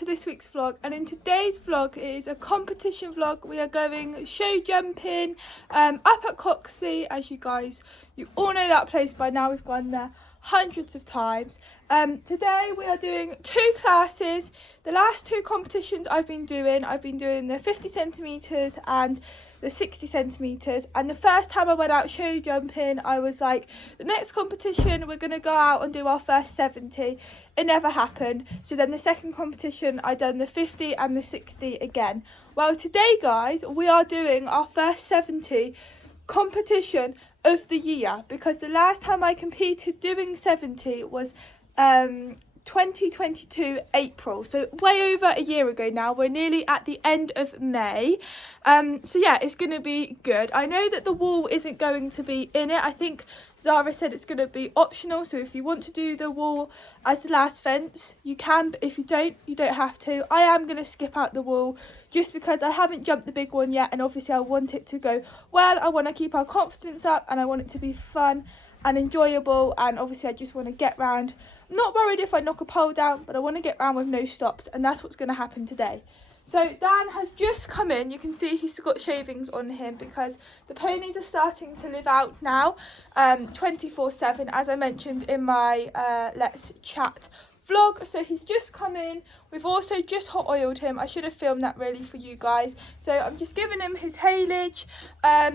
to this week's vlog, and in today's vlog it is a competition vlog. We are going show jumping up at Coxey. As you all know that place by now, we've gone there hundreds of times. Today we are doing two classes. The last two competitions I've been doing the 50 centimetres and the 60 centimetres, and the first time I went out show jumping I was like, the next competition we're going to go out and do our first 70. It never happened. So then the second competition I done the 50 and the 60 again. Well, today guys, we are doing our first 70 competition of the year, because the last time I competed doing 70 was 2022 April, so way over a year ago now. We're nearly at the end of May, so yeah, it's going to be good. I know that the wall isn't going to be in it. I think Zara said it's going to be optional, so if you want to do the wall as the last fence you can, but if you don't have to. I am going to skip out the wall just because I haven't jumped the big one yet, and obviously I want it to go well. I want to keep our confidence up and I want it to be fun and enjoyable, and obviously I just want to get round. I'm not worried if I knock a pole down, but I want to get round with no stops, and that's what's going to happen today. So Dan has just come in. You can see he's got shavings on him because the ponies are starting to live out now 24/7, as I mentioned in my Let's Chat vlog. So he's just come in. We've also just hot oiled him. I should have filmed that really for you guys. So I'm just giving him his haylage.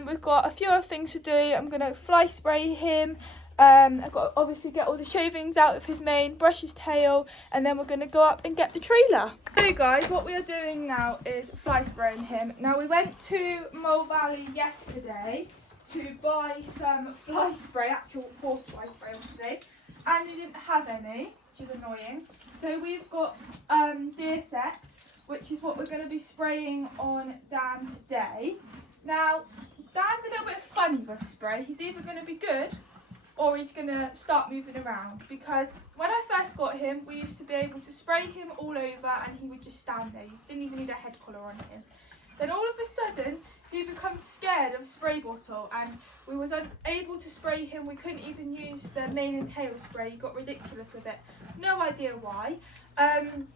We've got a few other things to do. I'm going to fly spray him. I've got to obviously get all the shavings out of his mane, brush his tail, and then we're going to go up and get the trailer. So guys, what we are doing now is fly spraying him. Now we went to Mole Valley yesterday to buy some fly spray, actual horse fly spray obviously, and they didn't have any, which is annoying. So we've got Deer Set, which is what we're going to be spraying on Dan today. Now Dan's a little bit funny with spray. He's either going to be good or he's going to start moving around, because when I first got him we used to be able to spray him all over and he would just stand there. You didn't even need a head collar on him. Then all of a sudden he becomes scared of spray bottle and we was unable to spray him. We couldn't even use the mane and tail spray. He got ridiculous with it. No idea why. And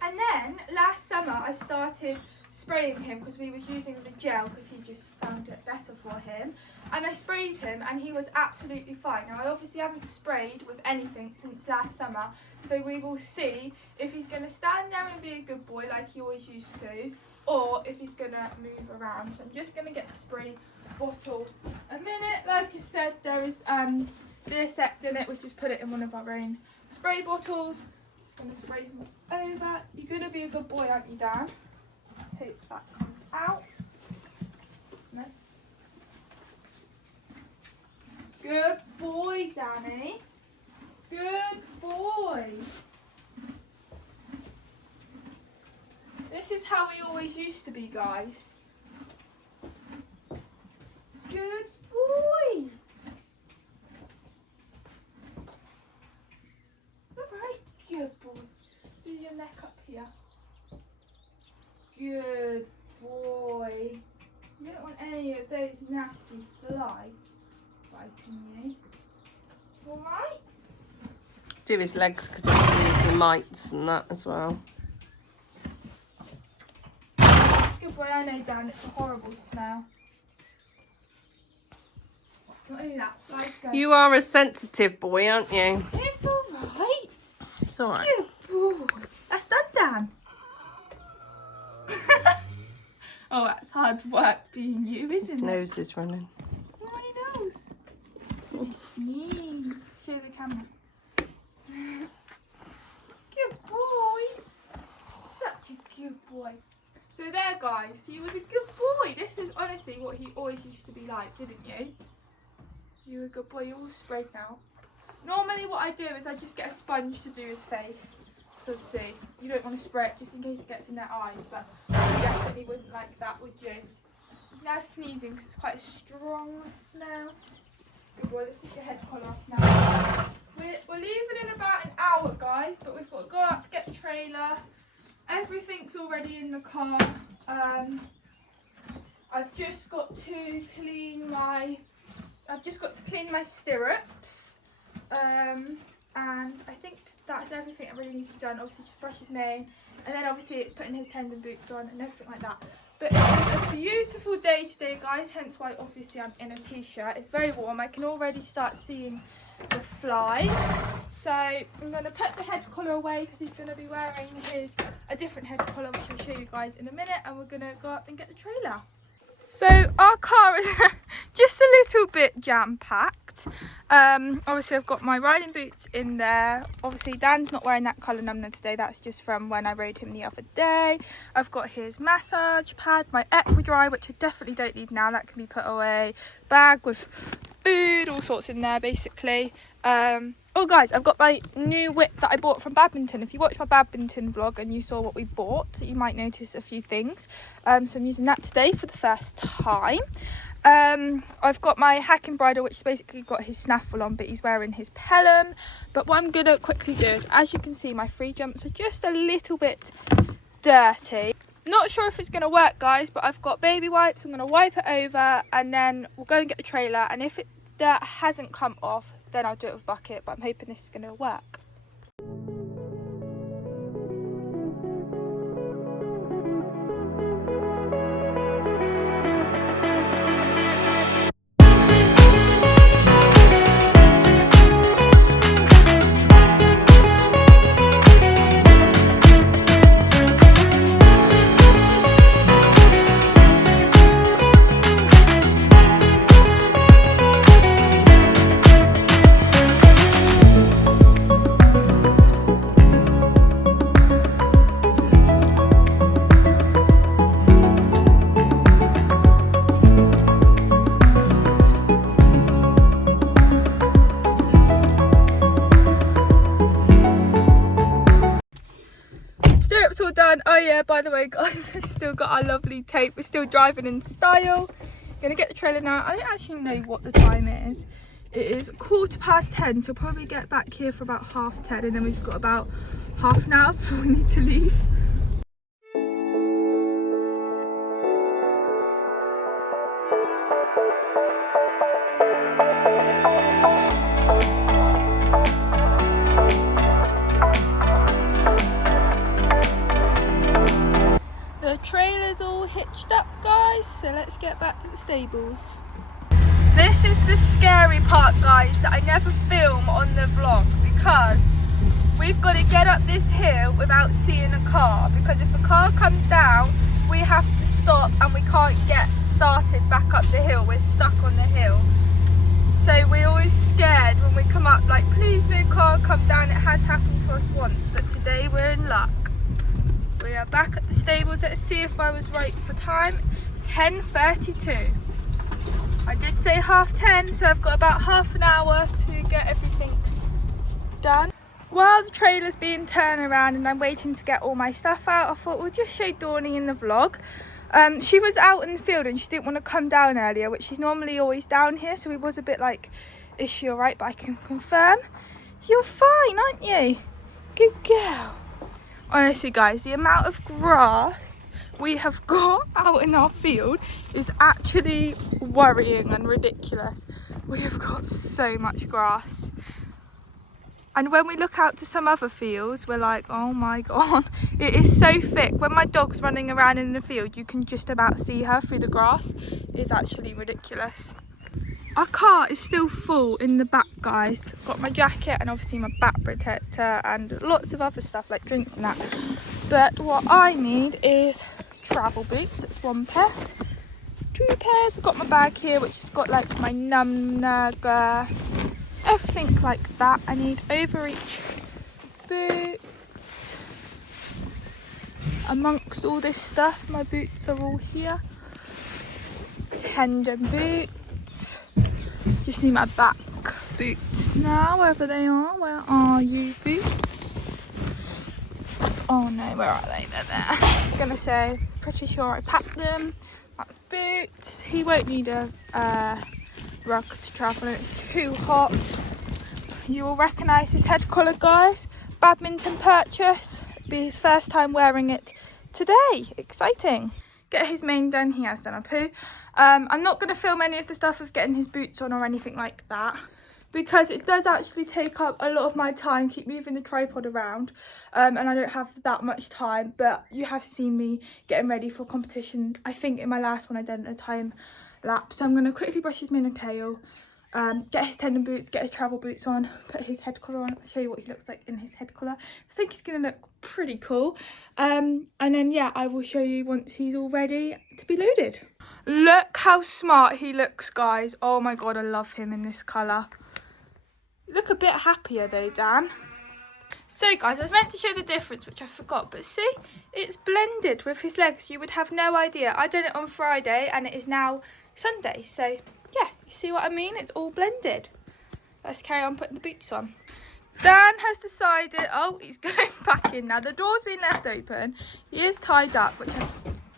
then last summer I started spraying him because we was using the gel because he just found it better for him, and I sprayed him and he was absolutely fine. Now I obviously haven't sprayed with anything since last summer, so we will see if he's going to stand there and be a good boy like he always used to, or if he's going to move around. So I'm just going to get the spray bottle a minute. Like I said, there is Deersect in it. We've just put it in one of our own spray bottles. Just going to spray him over. You're going to be a good boy, aren't you, Dan? Hope that comes out. No. Good boy, Danny. Good boy. This is how he always used to be, guys. Good boy. It's alright. Good boy. Do your neck up here. Good boy. You don't want any of those nasty flies biting you. Alright? Do his legs because it's the mites and that as well. Good boy. I know, Dan, it's a horrible smell. Not only that, flies go. You are a sensitive boy, aren't you? It's alright. It's alright. Good boy. That's done, Dan. Oh, that's hard work being you, isn't His it? nose is running. Oh, he knows. Does he sneeze? Show the camera. Good boy. Such a good boy. So there, guys. He was a good boy. This is honestly what he always used to be like, didn't you? You were a good boy. You're all sprayed now. Normally what I do is I just get a sponge to do his face. So see, you don't want to spray it just in case it gets in their eyes, but you definitely wouldn't like that, would you? He's now sneezing because it's quite a strong smell. Good boy, let's take your head collar off now. We're leaving in about an hour, guys, but we've got to go up, get the trailer. Everything's already in the car. I've just got to clean my stirrups, and I think that's everything that really needs to be done. Obviously just brush his mane And then obviously it's putting his tendon boots on and everything like that. But it's a beautiful day today, guys, hence why obviously I'm in a t-shirt. It's very warm. I can already start seeing the flies. So I'm going to put the head collar away because he's going to be wearing a different head collar, which I'll show you guys in a minute. And we're going to go up and get the trailer. So our car is just a little bit jam-packed. Obviously I've got my riding boots in there. Obviously Dan's not wearing that colour numbner today, that's just from when I rode him the other day. I've got his massage pad, my equidry, which I definitely don't need now, that can be put away. Bag with food, all sorts in there basically. Oh guys, I've got my new whip that I bought from badminton. If you watched my badminton vlog and you saw what we bought, you might notice a few things. So I'm using that today for the first time. I've got my hacking bridle, which has basically got his snaffle on, but he's wearing his pelham. But what I'm going to quickly do is, as you can see, my free jumps are just a little bit dirty. Not sure if it's going to work, guys, but I've got baby wipes. I'm going to wipe it over and then we'll go and get the trailer. And if that hasn't come off, then I'll do it with a bucket, but I'm hoping this is going to work. Stirrups all done. Oh yeah, by the way guys, we've still got our lovely tape. We're still driving in style. Gonna get the trailer now. I don't actually know what the time is. It is 10:15, so we'll probably get back here for about 10:30, and then we've got about half an hour before we need to leave. The trailer's all hitched up, guys, so let's get back to the stables. This is the scary part, guys, that I never film on the vlog, because we've got to get up this hill without seeing a car, because if a car comes down we have to stop and we can't get started back up the hill. We're stuck on the hill, so we're always scared when we come up, like, please no car come down. It has happened to us once, but today we're in luck. We are back at the stables. Let's see if I was right for time. 10:32. I did say 10:30, so I've got about half an hour to get everything done. While the trailer's being turned around and I'm waiting to get all my stuff out, I thought we'll just show Dawny in the vlog. She was out in the field and she didn't want to come down earlier, which she's normally always down here, so we was a bit like, is she alright? But I can confirm you're fine, aren't you? Good girl. Honestly guys, the amount of grass we have got out in our field is actually worrying and ridiculous. We have got so much grass. And when we look out to some other fields, we're like, oh my god, it is so thick. When my dog's running around in the field, you can just about see her through the grass. It's actually ridiculous. Our car is still full in the back, guys. Got my jacket and obviously my back protector and lots of other stuff like drinks and that. But what I need is travel boots. It's one pair. 2 pairs. I've got my bag here, which has got like my numnager, everything like that. I need overreach boots. Amongst all this stuff, my boots are all here. Tendon boots. Just need my back boots now, wherever they are. Where are you, boots? Oh no, where are they? They're there. I was gonna say, pretty sure I packed them. That's boots. He won't need a rug to travel, and it's too hot. You will recognise his head collar, guys. Badminton purchase. Be his first time wearing it today. Exciting. Get his mane done. He has done a poo. I'm not going to film any of the stuff of getting his boots on or anything like that. because it does actually take up a lot of my time, keep moving the tripod around, and I don't have that much time. But you have seen me getting ready for competition. I think in my last one I did a time lapse, so I'm going to quickly brush his mane and tail, get his tendon boots, get his travel boots on, put his head collar on. I'll show you what he looks like in his head collar. I think he's going to look pretty cool, and then yeah, I will show you once he's all ready to be loaded. Look how smart he looks, guys. Oh my god, I love him in this colour. Look a bit happier though, Dan. So guys, I was meant to show the difference, which I forgot, but see, it's blended with his legs. You would have no idea. I did it on Friday and it is now Sunday. So yeah, you see what I mean? It's all blended. Let's carry on putting the boots on. Dan has decided, oh, he's going back in now. The door's been left open. He is tied up, which I...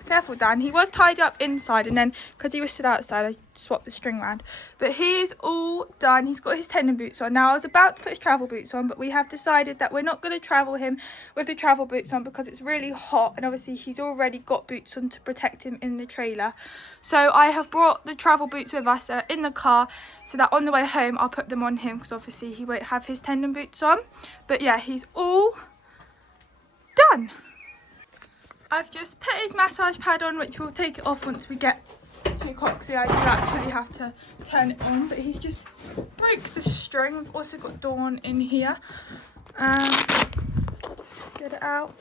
Careful, Dan. He was tied up inside, and then because he was stood outside, I swapped the string around. But he is all done. He's got his tendon boots on. Now, I was about to put his travel boots on, but we have decided that we're not going to travel him with the travel boots on because it's really hot, and obviously he's already got boots on to protect him in the trailer. So I have brought the travel boots with us in the car, so that on the way home I'll put them on him because obviously he won't have his tendon boots on. But yeah, he's all done. I've just put his massage pad on, which we'll take it off once we get to Coxie. I do actually have to turn it on, but he's just broke the string. We've also got Dawn in here. Just get it out.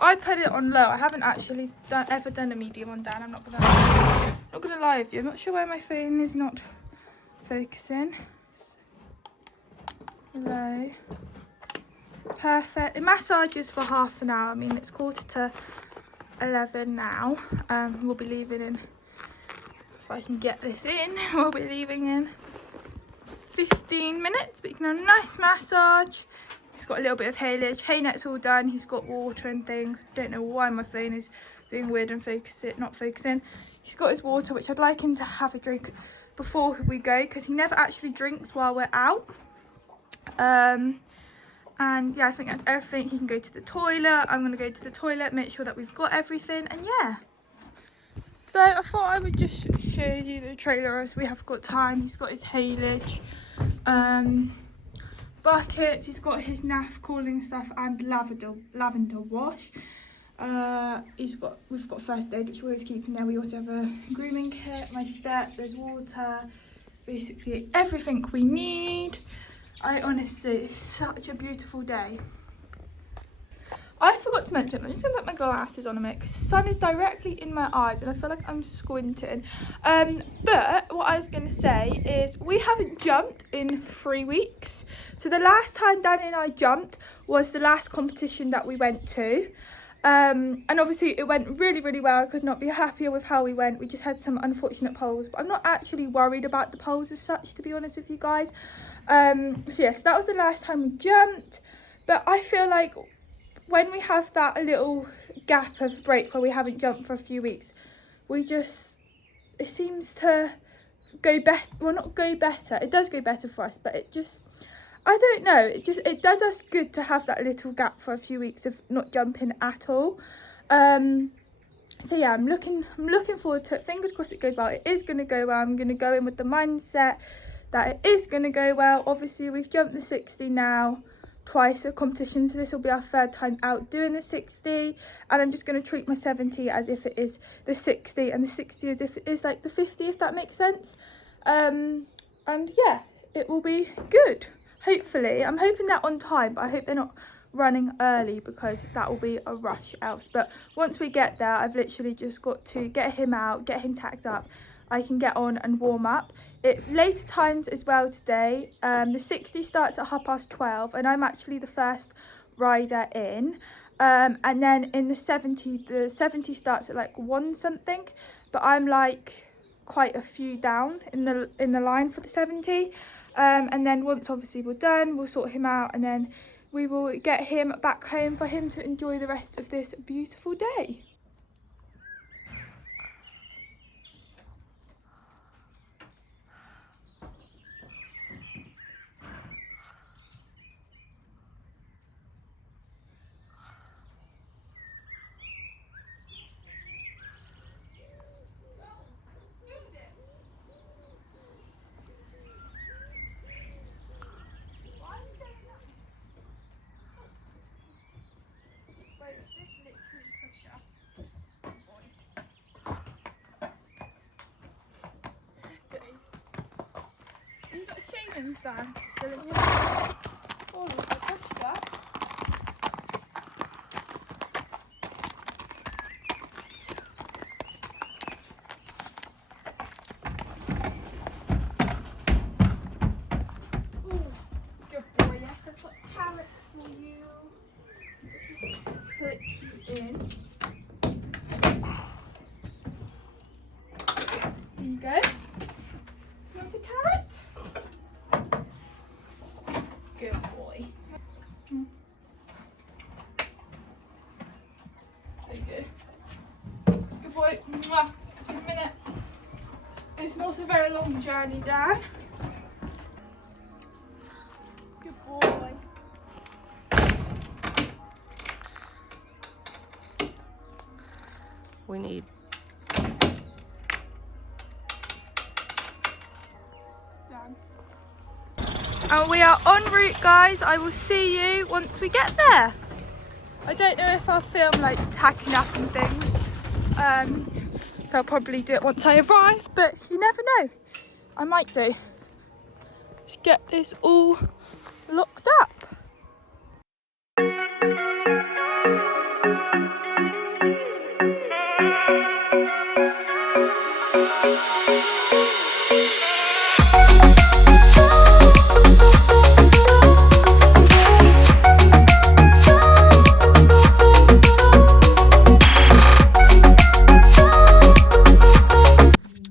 I put it on low. I haven't actually ever done a medium on Dan. I'm not gonna lie with you. I'm not sure why my phone is not focusing. Low. Perfect. It massages for half an hour. I mean, it's 11:15 now. We'll be leaving in, if I can get this in, we'll be leaving in 15 minutes, but you can have a nice massage. He's got a little bit of haylage. Hay net's all done. He's got water and things. Don't know why my phone is being weird and not focusing. He's got his water, which I'd like him to have a drink before we go because he never actually drinks while we're out. And yeah, I think that's everything. He can go to the toilet. I'm going to go to the toilet, make sure that we've got everything. And yeah. So I thought I would just show you the trailer as we have got time. He's got his haylage, buckets. He's got his naff cooling stuff and lavender wash. We've got first aid, which we always keep in there. We also have a grooming kit, my step, there's water, basically everything we need. It's such a beautiful day. I forgot to mention, I'm just going to put my glasses on a minute because the sun is directly in my eyes and I feel like I'm squinting. But what I was going to say is we haven't jumped in 3 weeks. So the last time Danny and I jumped was the last competition that we went to. And obviously it went really, really well. I could not be happier with how we went. We just had some unfortunate poles, but I'm not actually worried about the poles as such, to be honest with you guys. So yes, that was the last time we jumped, but I feel like when we have that little gap of break where we haven't jumped for a few weeks, it seems to go better. Well, not go better, it does go better for us, but I don't know, it does us good to have that little gap for a few weeks of not jumping at all. So yeah, I'm looking forward to it. Fingers crossed it goes well. It is going to go well. I'm going to go in with the mindset that it is going to go well. Obviously, we've jumped the 60 now twice at competition, so this will be our third time out doing the 60, and I'm just going to treat my 70 as if it is the 60 and the 60 as if it is like the 50, if that makes sense. And yeah, it will be good, hopefully. I'm hoping they're on time, but I hope they're not running early because that will be a rush else. But once we get there, I've literally just got to get him out, get him tacked up. I can get on and warm up. It's later times as well today. The 60 starts at 12:30 and I'm actually the first rider in. And then in the 70 starts at like 1 something, but I'm like quite a few down in the line for the 70. And then once obviously we're done, we'll sort him out and then we will get him back home for him to enjoy the rest of this beautiful day. What's Shaman's done? Still in here. Oh, look, I pushed her. Ooh, good boy. Yes, I've got carrots for you. Just put you in. There you go. You want a carrot? Good boy. There you go. Good boy. Mwah. See you in a minute. It's not a very long journey, Dan. Good boy. We need. Dan. And we are en route, guys. I will see you once we get there. I don't know if I'll film like tacking up and things. So I'll probably do it once I arrive, but you never know. I might do. Let's get this all locked up.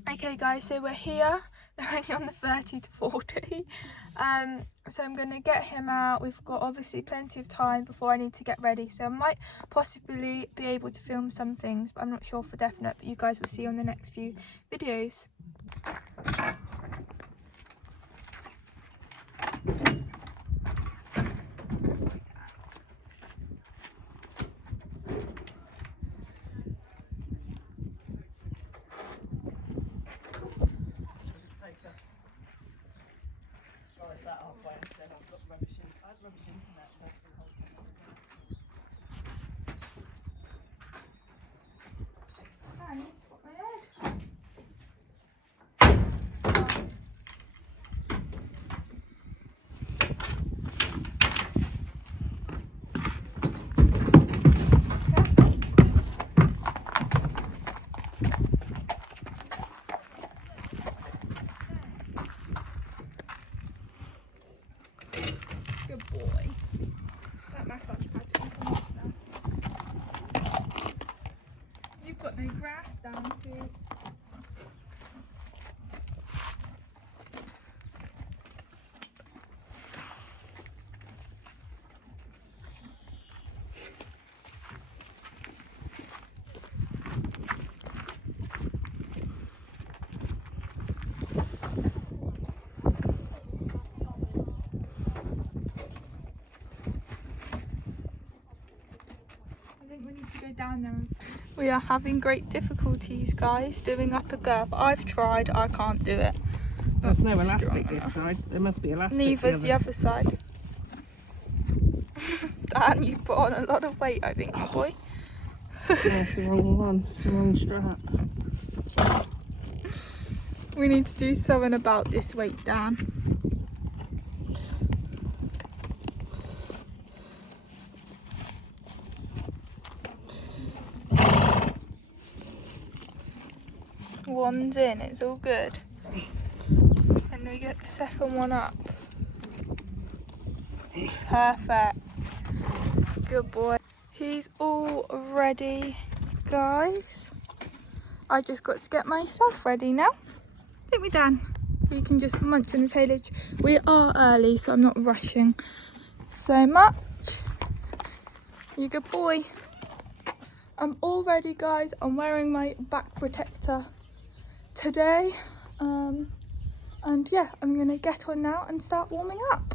Okay guys, so we're here. They're only on the 30 to 40. So I'm going to get him out. We've got obviously plenty of time before I need to get ready. So I might possibly be able to film some things, but I'm not sure for definite. But you guys will see on the next few videos. Good boy. That massage pad didn't come off there. You've got no grass down too. We need to go down there. We are having great difficulties, guys, doing up a girth. I've tried, I can't do it. There's no Not elastic strong this enough. side. There must be elastic. Neither's the other side. Dan, you put on a lot of weight, I think, boy. Yeah, it's the wrong one. It's the wrong strap. We need to do something about this weight, Dan. One's in, it's all good. And we get the second one up. Perfect. Good boy. He's all ready, guys. I just got to get myself ready now. Think we done? You can just munch on the tailage. We are early, so I'm not rushing so much. You good boy. I'm all ready, guys. I'm wearing my back protector today. And yeah, I'm gonna get on now and start warming up.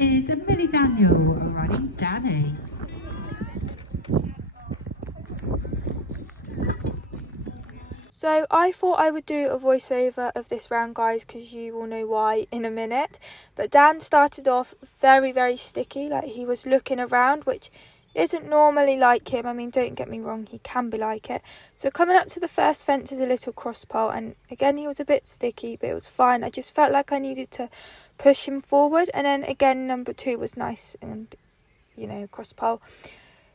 is Millie Daniel riding Danny. So I thought I would do a voiceover of this round, guys, because you will know why in a minute. But Dan started off very, very sticky, like he was looking around, which isn't normally like him. I mean, don't get me wrong, he can be like it. So coming up to the first fence is a little cross pole, and again he was a bit sticky, but it was fine. I just felt like I needed to push him forward. And then again, number 2 was nice and, you know, cross pole.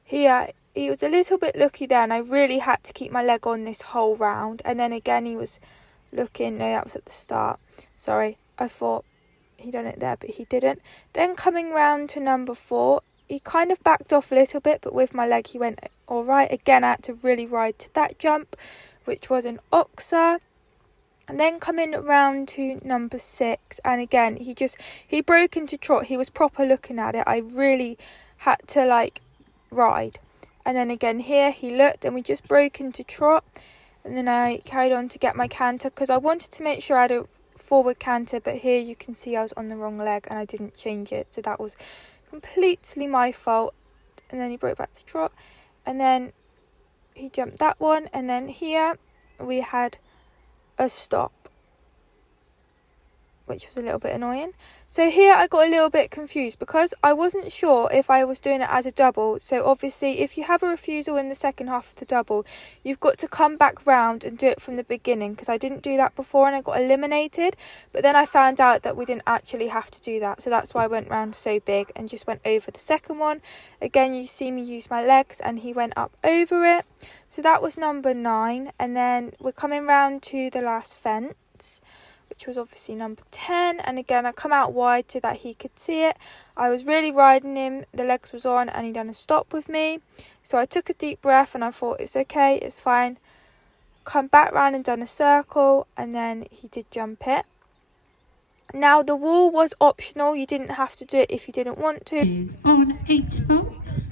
He was a little bit lucky there, and I really had to keep my leg on this whole round. And then again he was looking, no, that was at the start. Sorry, I thought he done it there, but he didn't. Then coming round to number 4, he kind of backed off a little bit, but with my leg he went all right. Again, I had to really ride to that jump, which was an oxer. And then coming round to number 6, and again he broke into trot. He was proper looking at it. I really had to like ride. And then again here he looked, and we just broke into trot. And then I carried on to get my canter, because I wanted to make sure I had a forward canter, but here you can see I was on the wrong leg and I didn't change it, so that was completely my fault. And then he broke back to trot, and then he jumped that one, and then here we had a stop, which was a little bit annoying. So here I got a little bit confused because I wasn't sure if I was doing it as a double. So obviously if you have a refusal in the second half of the double, you've got to come back round and do it from the beginning, because I didn't do that before and I got eliminated. But then I found out that we didn't actually have to do that, so that's why I went round so big and just went over the second one. Again, you see me use my legs, and he went up over it. So that was number 9. And then we're coming round to the last fence, which was obviously number 10. And again, I come out wide so that he could see it. I was really riding him, the legs was on, and he done a stop with me. So I took a deep breath and I thought, it's okay, it's fine. Come back round and done a circle, and then he did jump it. Now the wall was optional, you didn't have to do it if you didn't want to. Is on 8 volts.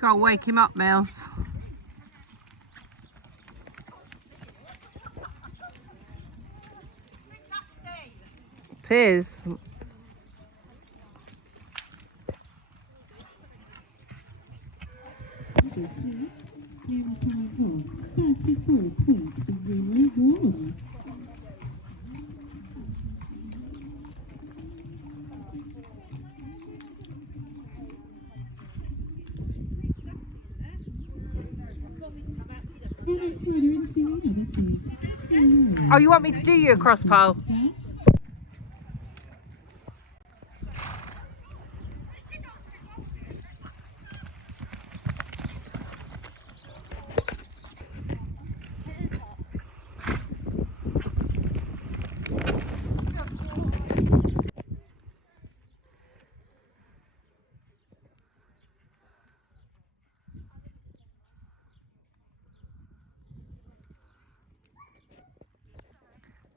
Can't wake him up, Mouse. It is. Oh, you want me to do you a cross pole?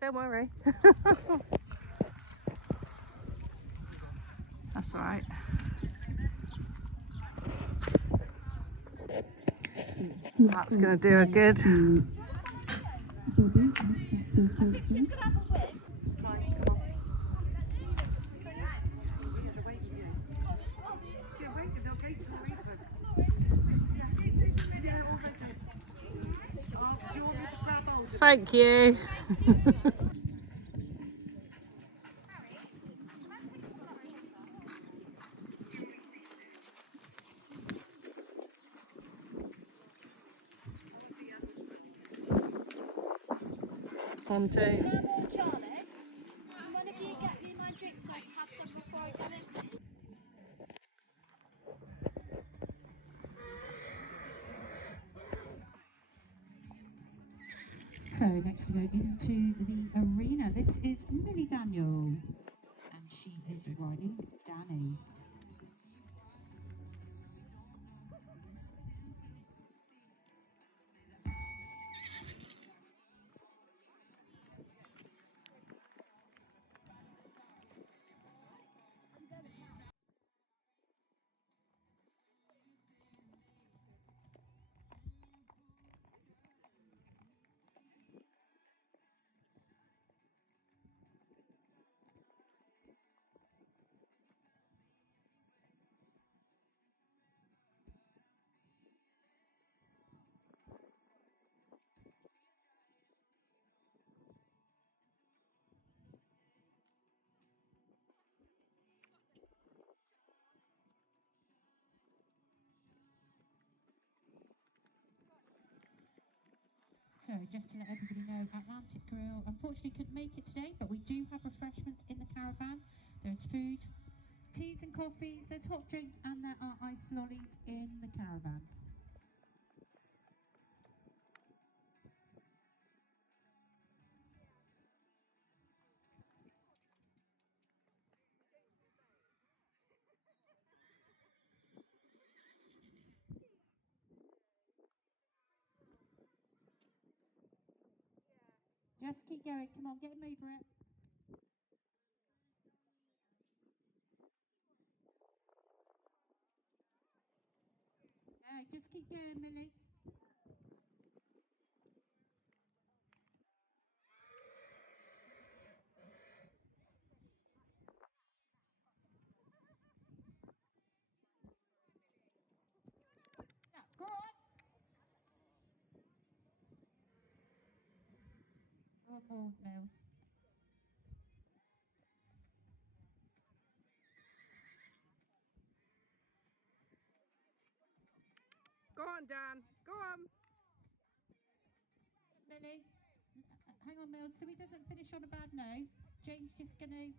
Don't worry. That's all right. That's going to do her good. Thank you. On two. So next we go into the arena. This is Millie Daniel, and she is riding Danny. So just to let everybody know, Atlantic Grill unfortunately couldn't make it today, but we do have refreshments in the caravan. There's food, teas and coffees, there's hot drinks, and there are ice lollies in the caravan. Just keep going, come on, get him over it. Just keep going, Millie. Yeah, go on. One more, Mills. Go on, Dan. Go on. Millie, hang on, Mills, so he doesn't finish on a bad note. Jane's just going to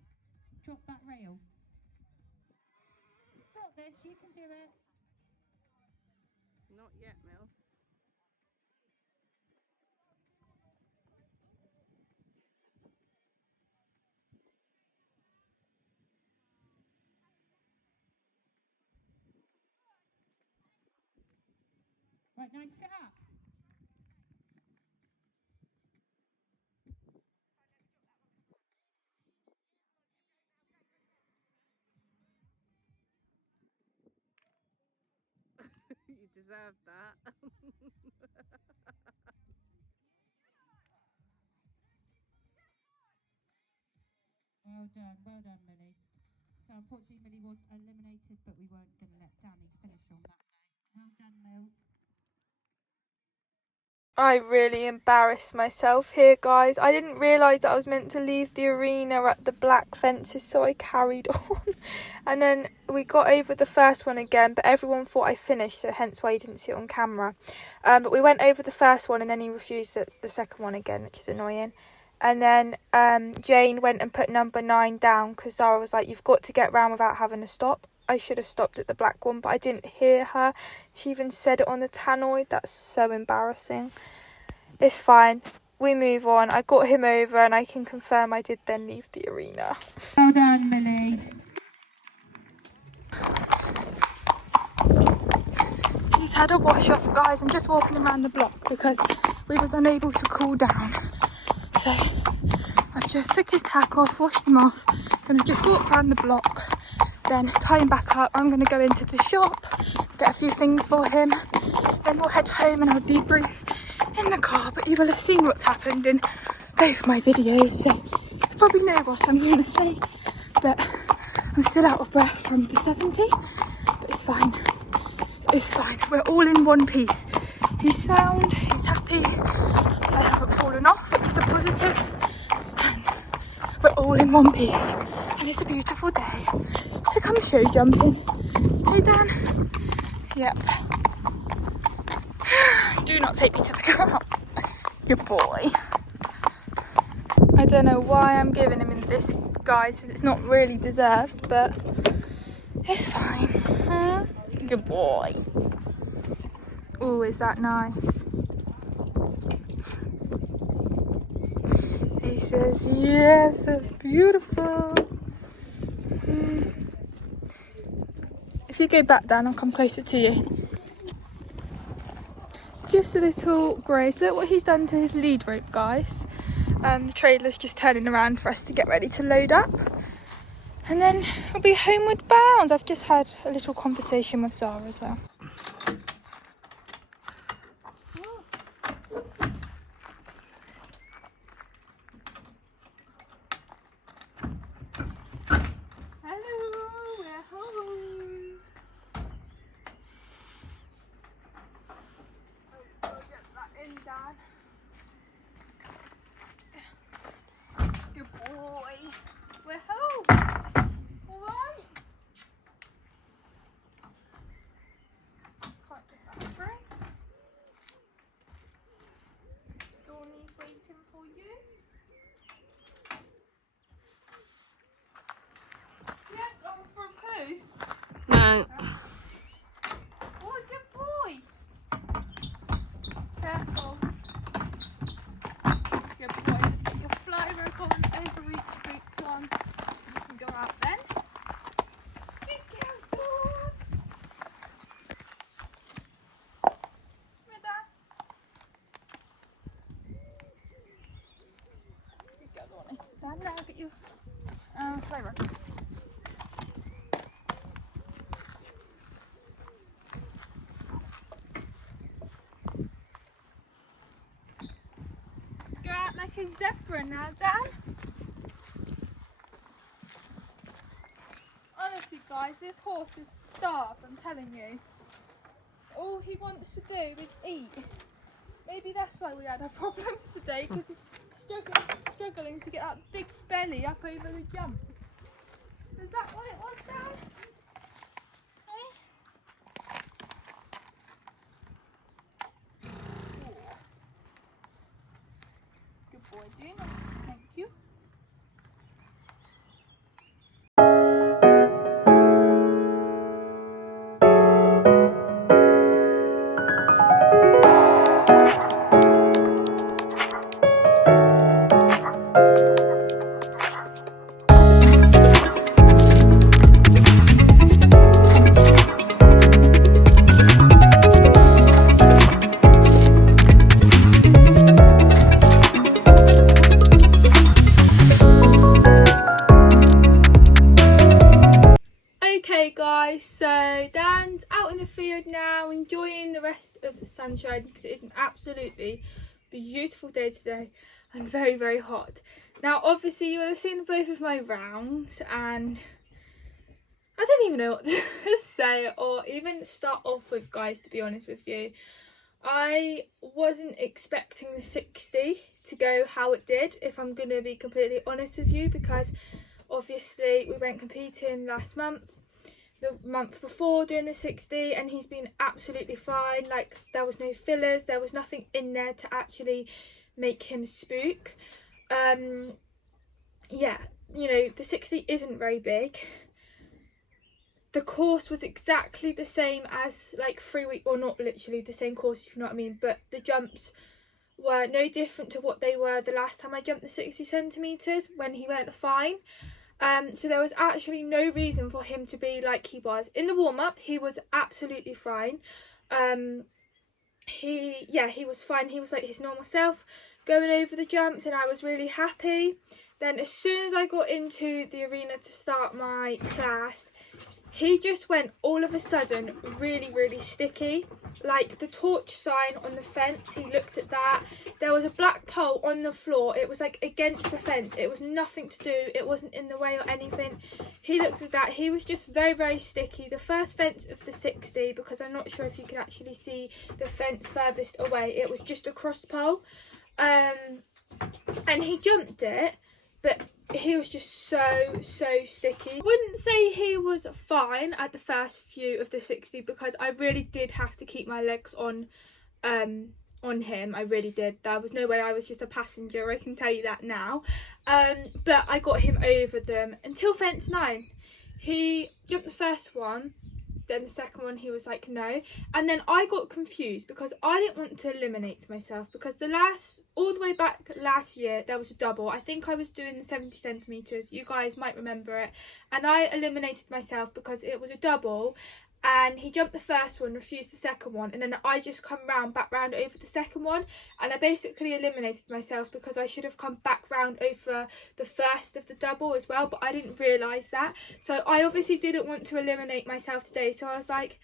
drop that rail. Got this, you can do it. Not yet, Mills. Right, now sit up. You deserve that. Well done, Millie. So unfortunately, Millie was eliminated, but we weren't going to let Danny finish on that note. Well done, Mills. I really embarrassed myself here, guys. I didn't realise I was meant to leave the arena at the black fences, so I carried on. And then we got over the first one again, but everyone thought I finished, so hence why you didn't see it on camera. But we went over the first one, and then he refused the second one again, which is annoying. And then Jane went and put number 9 down because Zara was like, you've got to get round without having to stop. I should have stopped at the black one, but I didn't hear her. She even said it on the tannoy. That's so embarrassing. It's fine. We move on. I got him over, and I can confirm I did then leave the arena. Well done, Millie. He's had a wash off, guys. I'm just walking around the block because we was unable to cool down. So I've just took his tack off, washed him off. Gonna just walk around the block, then tie him back up. I'm gonna go into the shop, get a few things for him, then we'll head home and I'll debrief in the car. But you will have seen what's happened in both my videos, so you probably know what I'm gonna say. But I'm still out of breath from the 70, but it's fine. It's fine. We're all in one piece. He's sound, he's happy. I haven't fallen off, which is a positive. We're all in one piece, and it's a beautiful day to come show jumping. Hey Dan. Yep. Do not take me to the ground. Good boy. I don't know why I'm giving him this, guys, because it's not really deserved, but it's fine. Huh? Good boy. Oh, is that nice? He says, yes, that's beautiful. If you go back down, I'll come closer to you. Just a little grace. Look what he's done to his lead rope, guys. The trailer's just turning around for us to get ready to load up. And then we'll be homeward bound. I've just had a little conversation with Zara as well. Hello, we're home. I'll get that in, Dad. Good boy. We're home. All right. Can't get that through. Donnie's waiting for you. Yes, I'm for a poo. No. Oh, good boy. Careful. Good boy. Let's get your fly rope on over each boots on. You can go out then. Be careful. With that. Good girl, Donnie. Stand there, get your fly rope. Go out like a zebra now, Dan. Honestly, guys, this horse is starved, I'm telling you. All he wants to do is eat. Maybe that's why we had our problems today, because he's struggling to get that big belly up over the jump. Is that what it was, Dan? Hey? Good boy, Gina. Thank you. Okay guys, so Dan's out in the field now enjoying the rest of the sunshine because it is an absolutely beautiful day today and very, very hot. Now obviously you will have seen both of my rounds and I don't even know what to say or even start off with, guys, to be honest with you. I wasn't expecting the 60 to go how it did, if I'm going to be completely honest with you, because obviously we went competing last month, the month before doing the 60, and he's been absolutely fine. Like, there was no fillers, there was nothing in there to actually make him spook. Yeah, you know, the 60 isn't very big. The course was exactly the same as like 3 weeks, or not literally the same course, if you know what I mean, but the jumps were no different to what they were the last time I jumped the 60 centimetres when he went fine. So there was actually no reason for him to be like he was. In the warm-up, he was absolutely fine. He was fine. He was like his normal self going over the jumps, and I was really happy. Then as soon as I got into the arena to start my class, he just went all of a sudden really, really sticky. Like the torch sign on the fence, he looked at that. There was a black pole on the floor. It was like against the fence. It was nothing to do. It wasn't in the way or anything. He looked at that. He was just very, very sticky. The first fence of the 60, because I'm not sure if you can actually see the fence furthest away, it was just a cross pole. And he jumped it, but he was just so sticky. I wouldn't say he was fine at the first few of the 60 because I really did have to keep my legs on him. I really did. There was no way I was just a passenger, I can tell you that now. But I got him over them until fence 9. He jumped the first one then the second one he was like no, and then I got confused because I didn't want to eliminate myself, because all the way back last year there was a double. I think I was doing the 70 centimeters, you guys might remember it, and I eliminated myself because it was a double, and he jumped the first one, refused the second one, and then I just come back round over the second one, and I basically eliminated myself because I should have come back round over the first of the double as well, but I didn't realise that. So I obviously didn't want to eliminate myself today, so I was like,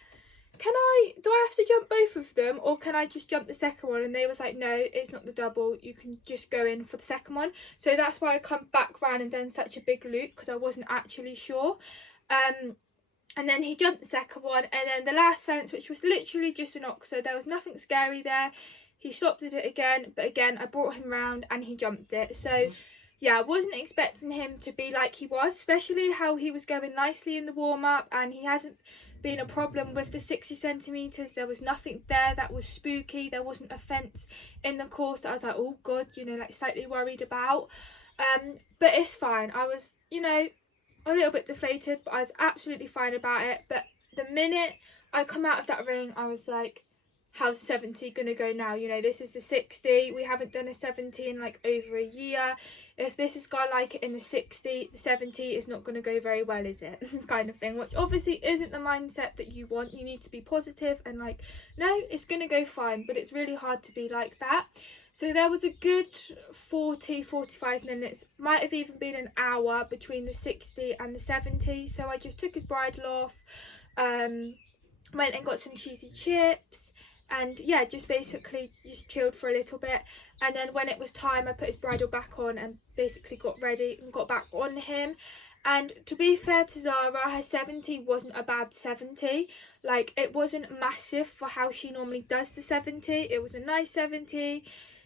do I have to jump both of them, or can I just jump the second one? And they was like, no, it's not the double, you can just go in for the second one. So that's why I come back round and done such a big loop, because I wasn't actually sure. And then he jumped the second one, and then the last fence, which was literally just an oxer, there was nothing scary there. He stopped at it again, but again I brought him round and he jumped it. So yeah, I wasn't expecting him to be like he was, especially how he was going nicely in the warm-up, and he hasn't been a problem with the 60 centimeters. There was nothing there that was spooky. There wasn't a fence in the course that I was like, oh god, like slightly worried about. But it's fine. I was, a little bit deflated, but I was absolutely fine about it. But the minute I come out of that ring, I was like, how's 70 gonna go now? This is the 60, we haven't done a 70 in like over a year. If this is gone like it in the 60, the 70 is not gonna go very well, is it? Kind of thing, which obviously isn't the mindset that you want. You need to be positive and like, no, it's gonna go fine, but it's really hard to be like that. So there was a good 45 minutes, might have even been an hour between the 60 and the 70. So I just took his bridle off, went and got some cheesy chips, and yeah, just basically just chilled for a little bit. And then when it was time, I put his bridle back on and basically got ready and got back on him. And to be fair to Zara, her 70 wasn't a bad 70. Like, it wasn't massive for how she normally does the 70. It was a nice 70.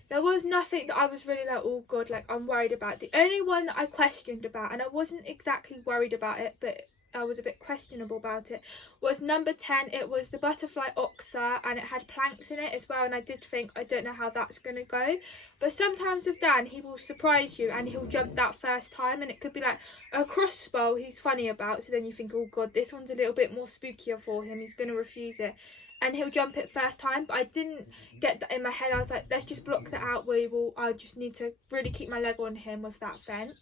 There was nothing that I was really like, oh god, like I'm worried about. The only one that I questioned about, and I wasn't exactly worried about it, but I was a bit questionable about it, was number 10. It was the butterfly oxer, and it had planks in it as well, and I did think, I don't know how that's going to go. But sometimes with Dan, he will surprise you and he'll jump that first time, and it could be like a crossbow he's funny about, so then you think, oh god, this one's a little bit more spookier for him, he's going to refuse it, and he'll jump it first time. But I didn't get that in my head. I was like, let's just block that out. I just need to really keep my leg on him with that fence.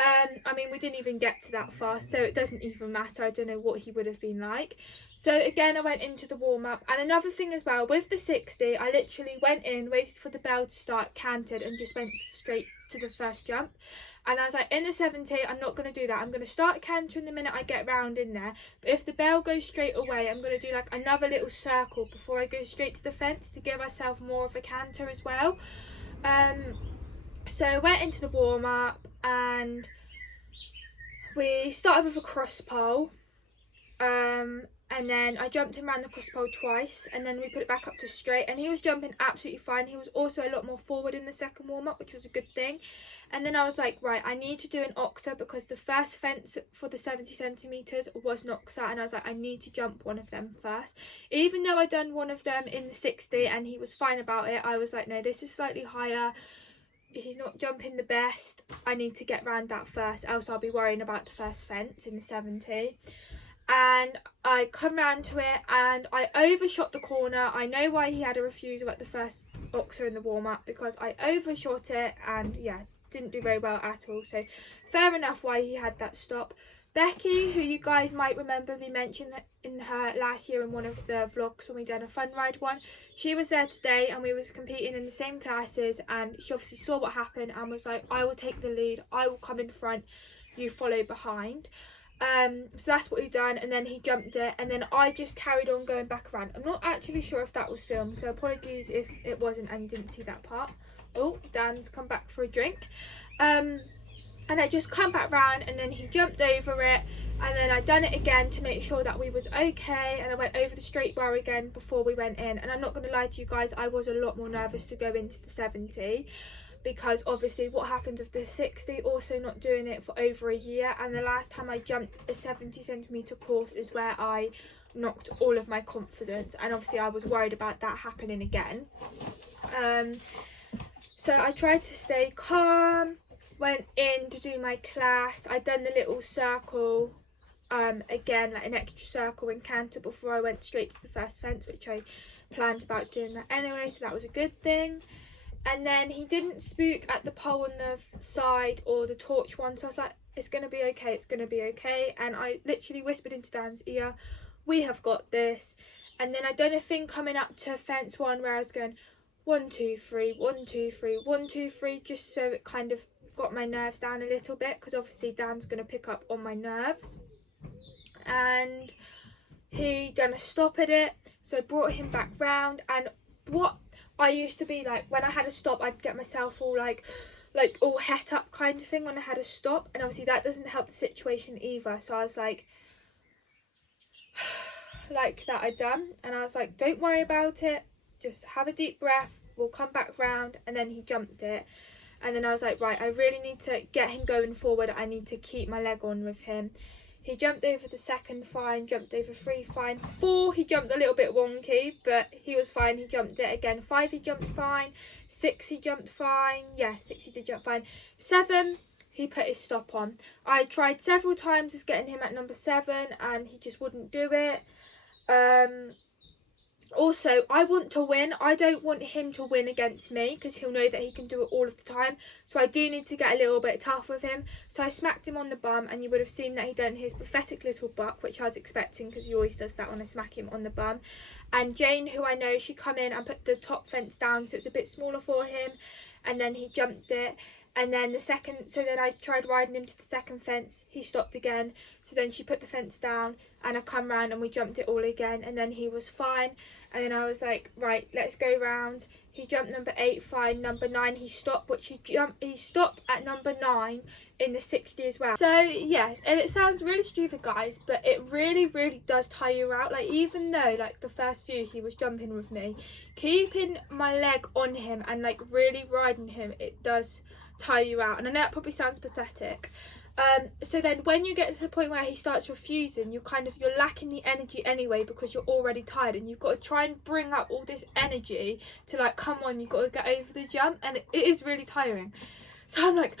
I mean, we didn't even get to that far, so it doesn't even matter. I don't know what he would have been like. So again, I went into the warm-up. And another thing as well, with the 60, I literally went in, waited for the bell to start, cantered, and just went straight to the first jump. And I was like, in the 70, I'm not going to do that. I'm going to start cantering the minute I get round in there. But if the bell goes straight away, I'm going to do like another little circle before I go straight to the fence to give myself more of a canter as well. So I went into the warm-up, and we started with a cross pole, and then I jumped him around the cross pole twice, and then we put it back up to straight, and he was jumping absolutely fine. He was also a lot more forward in the second warm-up, which was a good thing. And then I was like, right, I need to do an oxer, because the first fence for the 70 centimeters was an oxer, and I was like, I need to jump one of them first. Even though I'd done one of them in the 60 and he was fine about it, I was like, no, this is slightly higher, he's not jumping the best, I need to get round that first, else I'll be worrying about the first fence in the 70. And I come round to it, and I overshot the corner. I know why he had a refusal at the first oxer in the warm-up, because I overshot it, and yeah, didn't do very well at all. So fair enough why he had that stop. Becky, who you guys might remember me mentioned in her last year in one of the vlogs when we done a fun ride one, she was there today, and we was competing in the same classes, and she obviously saw what happened and was like, I will take the lead, I will come in front, you follow behind. So that's what he done, and then he jumped it, and then I just carried on going back around. I'm not actually sure if that was filmed, so apologies if it wasn't and you didn't see that part. Oh, Dan's come back for a drink. And I just come back round, and then he jumped over it, and then I done it again to make sure that we was okay, and I went over the straight bar again before we went in. And I'm not going to lie to you guys, I was a lot more nervous to go into the 70, because obviously what happened with the 60, also not doing it for over a year, and the last time I jumped a 70 centimeter course is where I knocked all of my confidence, and obviously I was worried about that happening again. So I tried to stay calm, went in to do my class, I'd done the little circle again like an extra circle and canter before I went straight to the first fence, which I planned about doing that anyway, so that was a good thing. And then he didn't spook at the pole on the side or the torch one, so I was like, it's going to be okay, it's going to be okay. And I literally whispered into Dan's ear, we have got this. And then I done a thing coming up to fence 1 where I was going 1 2 3 1 2 3 1 2 3, just so it kind of got my nerves down a little bit, because obviously Dan's going to pick up on my nerves. And he done a stop at it, so I brought him back round. And what I used to be like, when I had a stop, I'd get myself all like all het up kind of thing when I had a stop, and obviously that doesn't help the situation either. So I was like that I'd done, and I was like, don't worry about it, just have a deep breath, we'll come back round. And then he jumped it, and then I was like, right, I really need to get him going forward, I need to keep my leg on with him. He jumped over the 2nd fine, jumped over 3 fine, 4 he jumped a little bit wonky, but he was fine, he jumped it again. 5 he jumped fine, 6 he jumped fine, yeah, 6 he did jump fine. 7 he put his stop on. I tried several times of getting him at number 7 and he just wouldn't do it. Also, I want to win. I don't want him to win against me, because he'll know that he can do it all of the time. So I do need to get a little bit tough with him. So I smacked him on the bum, and you would have seen that he done his pathetic little buck, which I was expecting, because he always does that when I smack him on the bum. And Jane, who I know, she come in and put the top fence down so it's a bit smaller for him, and then he jumped it. And then then I tried riding him to the 2nd fence, he stopped again, so then she put the fence down and I come round and we jumped it all again, and then he was fine. And then I was like, right, let's go round. He jumped number 8 fine, number 9 he stopped, which he stopped at number 9 in the 60 as well. So yes, and it sounds really stupid, guys, but it really does tire you out. Like, even though like the first few he was jumping with me, keeping my leg on him and like really riding him, it does tire you out. And I know that probably sounds pathetic. So then when you get to the point where he starts refusing, you're lacking the energy anyway, because you're already tired, and you've got to try and bring up all this energy to like, come on, you've got to get over the jump, and it is really tiring. So I'm like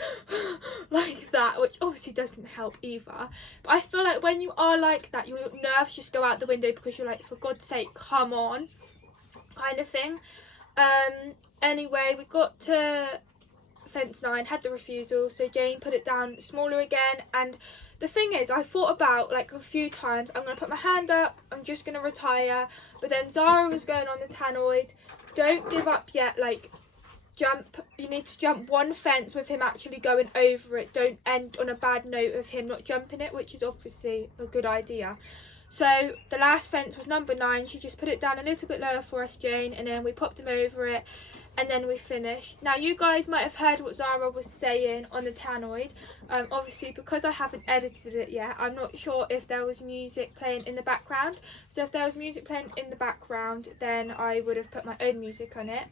like that, which obviously doesn't help either. But I feel like when you are like that, your nerves just go out the window, because you're like, for God's sake, come on, kind of thing. Anyway, we got to fence 9, had the refusal, so Jane put it down smaller again. And the thing is, I thought about like a few times, I'm going to put my hand up, I'm just going to retire. But then Zara was going on the tannoid, don't give up yet, like jump, you need to jump 1 fence with him actually going over it, don't end on a bad note of him not jumping it, which is obviously a good idea. So the last fence was number 9, she just put it down a little bit lower for us, Jane, and then we popped him over it. And then we finished. Now, you guys might have heard what Zara was saying on the tannoid. Obviously, because I haven't edited it yet, I'm not sure if there was music playing in the background. So if there was music playing in the background, then I would have put my own music on it,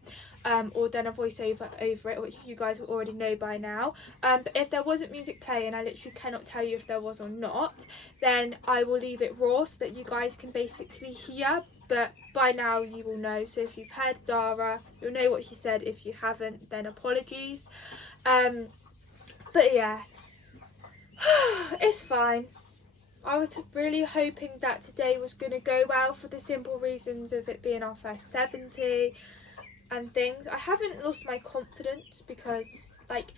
or done a voiceover over it, which you guys will already know by now. But if there wasn't music playing, I literally cannot tell you if there was or not, then I will leave it raw so that you guys can basically hear. But by now you will know, so if you've heard Zara, you'll know what she said. If you haven't, then apologies. But yeah, it's fine. I was really hoping that today was going to go well, for the simple reasons of it being our first 70 and things. I haven't lost my confidence, because like,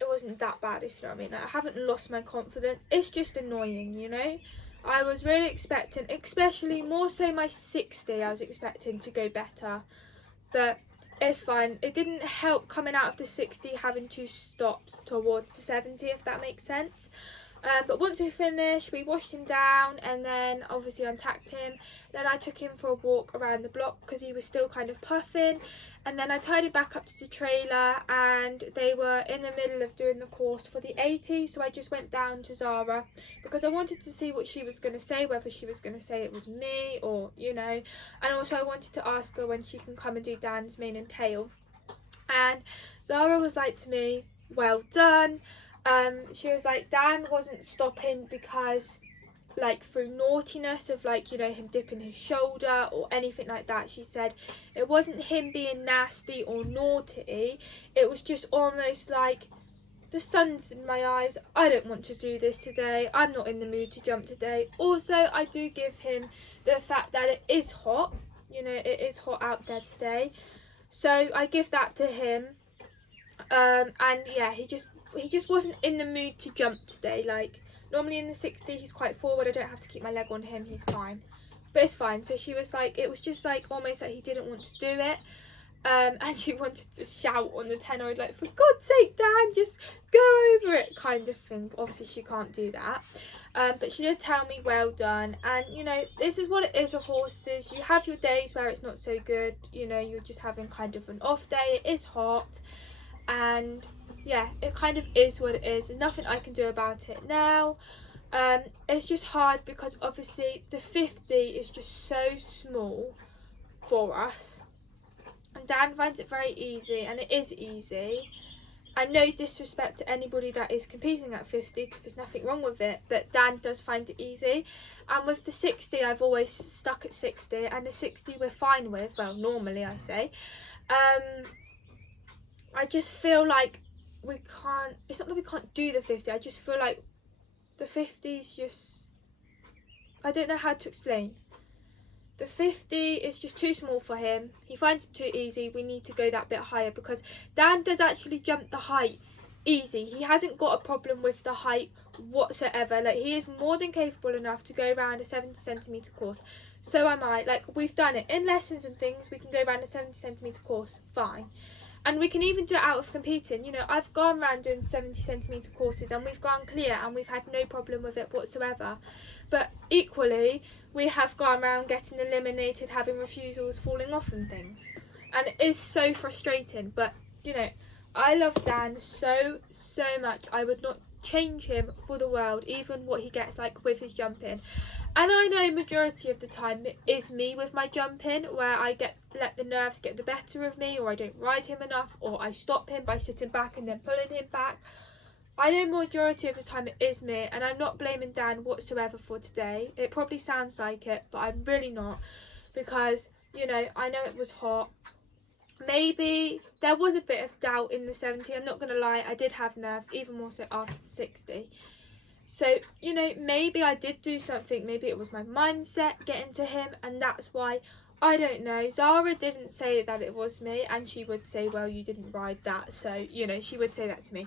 it wasn't that bad, if you know what I mean. Like, I haven't lost my confidence, it's just annoying, you know. I was really expecting, especially more so my 60, I was expecting to go better, but it's fine. It didn't help coming out of the 60 having 2 stops towards the 70, if that makes sense. But once we finished, we washed him down and then obviously untacked him. Then I took him for a walk around the block because he was still kind of puffing. And then I tied it back up to the trailer, and they were in the middle of doing the course for the 80. So I just went down to Zara because I wanted to see what she was going to say, whether she was going to say it was me or, you know. And also I wanted to ask her when she can come and do Dan's mane and tail. And Zara was like to me, well done. She was like, Dan wasn't stopping because like through naughtiness of like, you know, him dipping his shoulder or anything like that. She said it wasn't him being nasty or naughty, it was just almost like the sun's in my eyes, I don't want to do this today, I'm not in the mood to jump today. Also, I do give him the fact that it is hot, you know, it is hot out there today, so I give that to him. And yeah, he just wasn't in the mood to jump today. Like, normally in the 60 he's quite forward, I don't have to keep my leg on him, he's fine, but it's fine. So she was like, it was just like almost like he didn't want to do it. And she wanted to shout on the tenoid, like, for God's sake, Dan, just go over it, kind of thing. Obviously she can't do that, but she did tell me well done. And you know, this is what it is with horses. You have your days where it's not so good, you know, you're just having kind of an off day, it is hot, and yeah, it kind of is what it is. There's nothing I can do about it now. It's just hard because obviously the 50 is just so small for us, and Dan finds it very easy, and it is easy. And no disrespect to anybody that is competing at 50, because there's nothing wrong with it, but Dan does find it easy. And with the 60, I've always stuck at 60, and the 60 we're fine with, well, normally I say. I just feel like we can't, it's not that we can't do the 50, I just feel like the 50's just, I don't know how to explain. The 50 is just too small for him. He finds it too easy. We need to go that bit higher, because Dan does actually jump the height easy. He hasn't got a problem with the height whatsoever. Like, he is more than capable enough to go around a 70 centimetre course. So am I. Like, we've done it in lessons and things. We can go around a 70 centimetre course fine. And we can even do it out of competing. You know, I've gone around doing 70 centimetre courses and we've gone clear and we've had no problem with it whatsoever. But equally, we have gone around getting eliminated, having refusals, falling off and things. And it is so frustrating. But, you know, I love Dan so much. I would not change him for the world, even what he gets like with his jumping. And I know majority of the time it is me with my jumping, where I let the nerves get the better of me, or I don't ride him enough, or I stop him by sitting back and then pulling him back. I know majority of the time it is me, and I'm not blaming Dan whatsoever for today. It probably sounds like it, but I'm really not, because, you know, I know it was hot. Maybe there was a bit of doubt in the 70, I'm not going to lie, I did have nerves, even more so after the 60. So, you know, maybe I did do something, maybe it was my mindset getting to him, and that's why, I don't know. Zara didn't say that it was me, and she would say, well, you didn't ride that, so, you know, she would say that to me.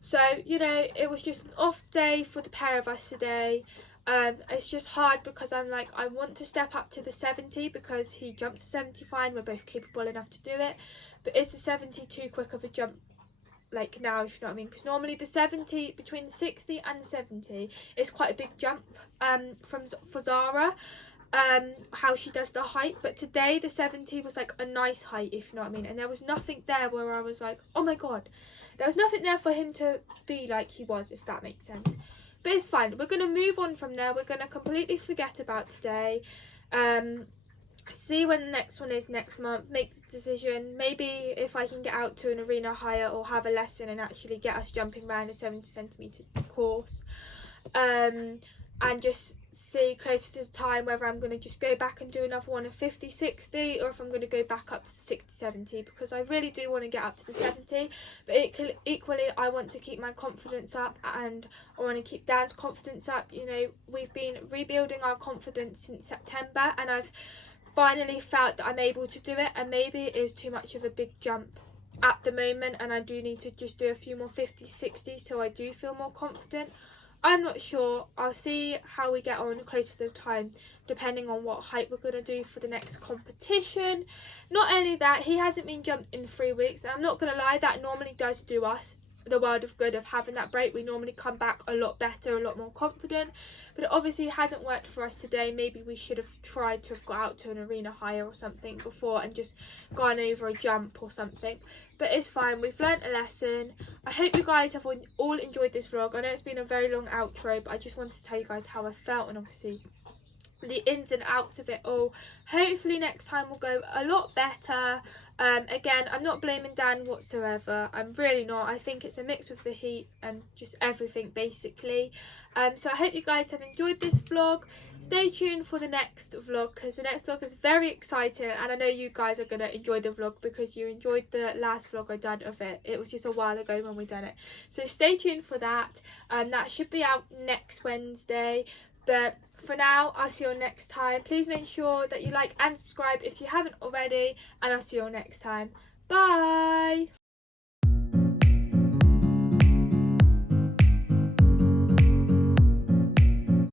So, you know, it was just an off day for the pair of us today. It's just hard because I'm like, I want to step up to the 70 because he jumped to 70 fine, we're both capable enough to do it, but is the 70 too quick of a jump like now, if you know what I mean? Because normally the 70, between the 60 and the 70 is quite a big jump for Zara, how she does the height, but today the 70 was like a nice height, if you know what I mean, and there was nothing there where I was like, oh my god, there was nothing there for him to be like he was, if that makes sense. But it's fine, we're going to move on from there, we're going to completely forget about today, see when the next one is next month, make the decision, maybe if I can get out to an arena hire or have a lesson and actually get us jumping around a 70 centimetre course, and just see closer to the time whether I'm going to just go back and do another one of 50, 60, or if I'm going to go back up to the 60, 70, because I really do want to get up to the 70, but equally I want to keep my confidence up, and I want to keep Dan's confidence up. You know, we've been rebuilding our confidence since September, and I've finally felt that I'm able to do it, and maybe it is too much of a big jump at the moment, and I do need to just do a few more 50s, 60s so I do feel more confident. I'm not sure. I'll see how we get on closer to the time, depending on what height we're going to do for the next competition. Not only that, he hasn't been jumped in 3 weeks, and I'm not going to lie, that normally does do us the world of good of having that break. We normally come back a lot better, a lot more confident, but it obviously hasn't worked for us today. Maybe we should have tried to have got out to an arena hire or something before and just gone over a jump or something, but it's fine, we've learnt a lesson. I hope you guys have all enjoyed this vlog. I know it's been a very long outro, but I just wanted to tell you guys how I felt, and obviously the ins and outs of it all. Hopefully next time will go a lot better. Again, I'm not blaming Dan whatsoever. I'm really not. I think it's a mix with the heat and just everything basically. So I hope you guys have enjoyed this vlog. Stay tuned for the next vlog, because the next vlog is very exciting, and I know you guys are going to enjoy the vlog because you enjoyed the last vlog I done of it. It was just a while ago when we done it. So stay tuned for that. That should be out next Wednesday. But for now, I'll see you all next time. Please make sure that you like and subscribe if you haven't already, and I'll see you all next time. Bye!